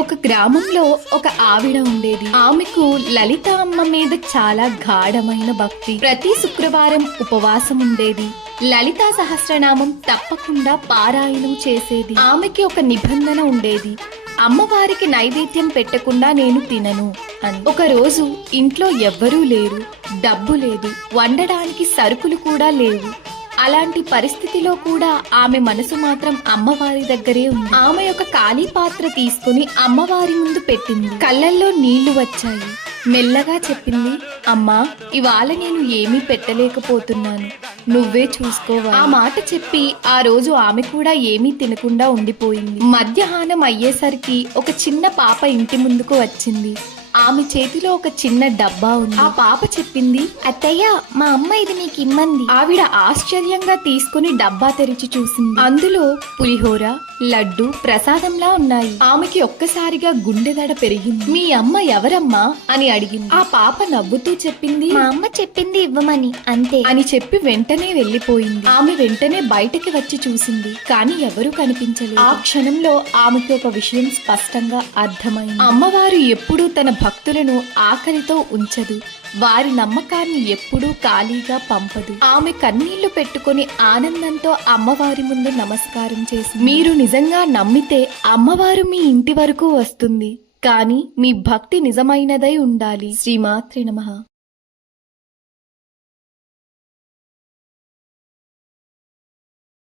ఒక గ్రామంలో ఒక ఆవిడ ఉండేది. ఆమెకు లలిత అమ్మ మీద చాలా గాఢమైన భక్తి. ప్రతి శుక్రవారం ఉపవాసం ఉండేది. లలితా సహస్రనామం తప్పకుండా పారాయణం చేసేది. ఆమెకి ఒక నిబంధన ఉండేది, అమ్మవారికి నైవేద్యం పెట్టకుండా నేను తినను అని. ఒక రోజు ఇంట్లో ఎవ్వరూ లేరు, డబ్బు లేదు, వండడానికి సరుకులు కూడా లేవు. అలాంటి పరిస్థితిలో కూడా ఆమె మనసు మాత్రం అమ్మవారి దగ్గరే ఉంది. ఆమె ఒక ఖాళీ పాత్ర తీసుకుని అమ్మవారి ముందు పెట్టింది. కళ్ళల్లో నీళ్లు వచ్చాయి. మెల్లగా చెప్పింది, అమ్మా, ఇవాళ నేను ఏమీ పెట్టలేకపోతున్నాను, నువ్వే చూసుకోవాలి. ఆ మాట చెప్పి ఆ రోజు ఆమె కూడా ఏమీ తినకుండా ఉండిపోయింది. మధ్యాహ్నం అయ్యేసరికి ఒక చిన్న పాప ఇంటి ముందుకు వచ్చింది. ఆమె చేతిలో ఒక చిన్న డబ్బా ఉంది. ఆ పాప చెప్పింది, అత్తయ్య, మా అమ్మ ఇది మీకు ఇమ్మంది. ఆవిడ ఆశ్చర్యంగా తీసుకుని డబ్బా తెరిచి చూసింది. అందులో పులిహోర, లడ్డు ప్రసాదంలా ఉన్నాయి. ఆమెకి ఒక్కసారిగా గుండెదడ పెరిగింది. మీ అమ్మ ఎవరమ్మా అని అడిగింది. ఆ పాప నవ్వుతూ చెప్పింది, మా అమ్మ చెప్పింది ఇవ్వమని, అంతే అని చెప్పి వెంటనే వెళ్లిపోయింది. ఆమె వెంటనే బయటకి వచ్చి చూసింది, కానీ ఎవరూ కనిపించలేదు. ఆ క్షణంలో ఆమెకి ఒక విషయం స్పష్టంగా అర్థమైంది. అమ్మవారు ఎప్పుడూ తన భక్తులను ఆకలితో ఉంచదు, వారి నమ్మకాన్ని ఎప్పుడూ ఖాళీగా పంపదు. ఆమె కన్నీళ్లు పెట్టుకుని ఆనందంతో అమ్మవారి ముందు నమస్కారం చేసింది. మీరు నిజంగా నమ్మితే అమ్మవారు మీ ఇంటి వరకు వస్తుంది, కానీ మీ భక్తి నిజమైనదై ఉండాలి. శ్రీమాత్రే నమః.